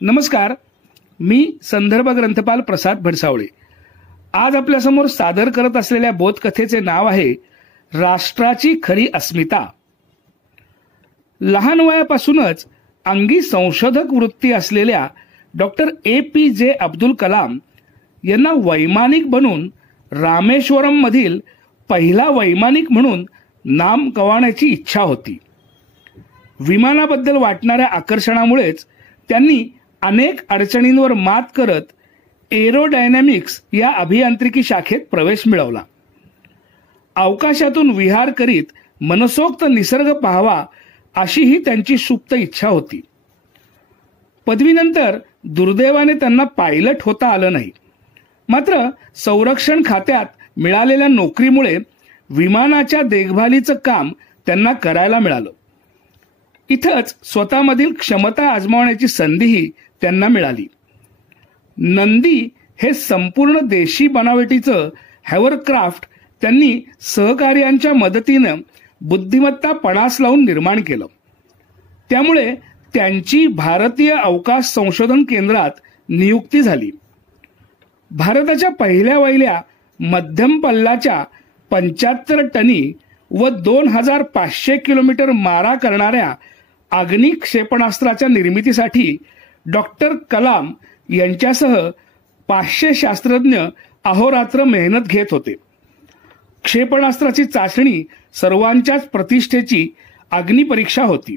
नमस्कार, मी संदर्भ ग्रंथपाल प्रसाद भडसावळे। आज आपल्यासमोर सादर करत असलेल्या बोधकथेचे नाव आहे राष्ट्राची खरी अस्मिता। लहान वयापासूनच अंगी संशोधक वृत्ती असलेल्या डॉक्टर APJ अब्दुल कलाम यांना वैमानिक बनून रामेश्वरम मधील पहिला वैमानिक म्हणून नाम कमावण्याची इच्छा होती। विमानाबद्दल वाटणाऱ्या आकर्षणामुळेच त्यांनी अनेक अडचणींवर मात करत एरोडायनॅमिक्स या अभियांत्रिकी शाखेत प्रवेश मिळवला। अवकाशातून विहार करीत मनसोक्त निसर्ग पाहावा अशी ही त्यांची सुप्त इच्छा होती। पदवीनंतर दुर्दैवाने त्यांना पायलट होता आलं नाही। मात्र संरक्षण खात्यात मिळालेल्या नोकरीमुळे विमानाच्या देखभालीचं काम त्यांना करायला मिळालं। इथंच स्वतःमधील क्षमता आजमावण्याची संधीही त्यांना मिळाली। नंदी हे संपूर्ण देशी बनावटीचं हॅवरक्राफ्ट त्यांनी सहकार्यांच्या मदतीने बुद्धिमत्ता पणास लावून निर्माण केलं। त्यामुळे त्यांची भारतीय अवकाश संशोधन केंद्रात नियुक्ती झाली। भारताच्या पहिल्या वहिल्या मध्यम पल्ल्याच्या 75 टनी व 2500 किलोमीटर मारा करणाऱ्या अग्नि क्षेपणास्त्राच्या निर्मितीसाठी डॉक्टर कलाम यांच्यासह 500 शास्त्रज्ञ अहोरात्र मेहनत घेत होते। क्षेपणास्त्राची चाचणी सर्वांच्याच प्रतिष्ठेची अग्निपरीक्षा होती,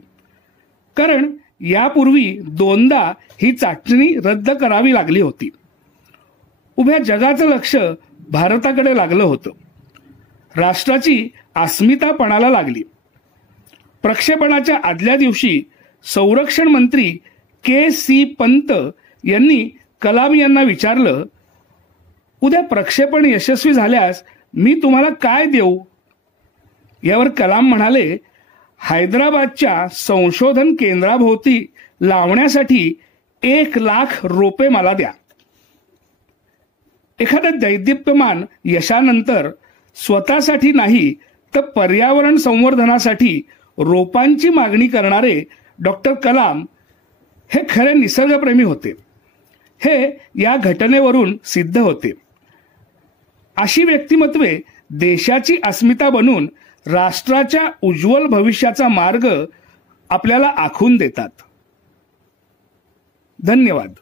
कारण यापूर्वी 2दा ही चाचणी रद्द करावी लागली होती। उभ्या जगाचं लक्ष भारताकडे लागलं होतं। राष्ट्राची अस्मिता पणाला लागली। प्रक्षेपणाच्या आदल्या दिवशी संरक्षण मंत्री KC पंत यांनी कलाम यांना विचारलं, उद्या प्रक्षेपण यशस्वी झाल्यास मी तुम्हाला काय देऊ? यावर कलाम म्हणाले, हैदराबादच्या संशोधन केंद्राभोवती लावण्यासाठी 1 लाख रोपे मला द्या। एखाद्या दैदिप्यमान यशानंतर स्वतःसाठी नाही तर पर्यावरण संवर्धनासाठी रोपांची मागणी करणारे डॉक्टर कलाम हे खरे निसर्गप्रेमी होते। हे या घटनेवरून सिद्ध होते। अशी व्यक्तिमत्वे देशाची अस्मिता बनून राष्ट्राच्या उज्ज्वल भविष्याचा मार्ग आपल्याला आखून देतात। धन्यवाद।